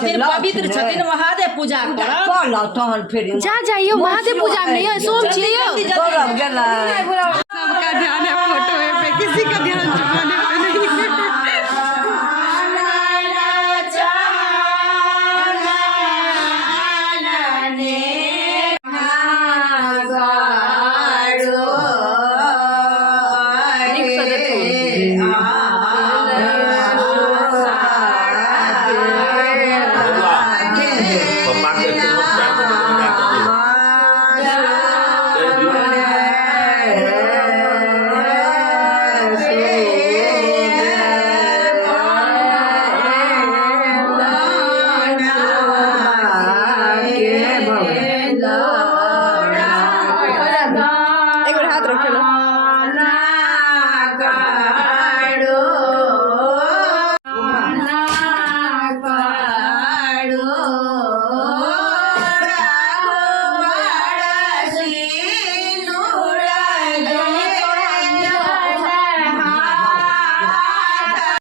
छथिन पवित्र छथिन महादेव पूजा करब चल तहन फेर जा जाइयो महादेव पूजा में यो सोम छियै यो करब गेला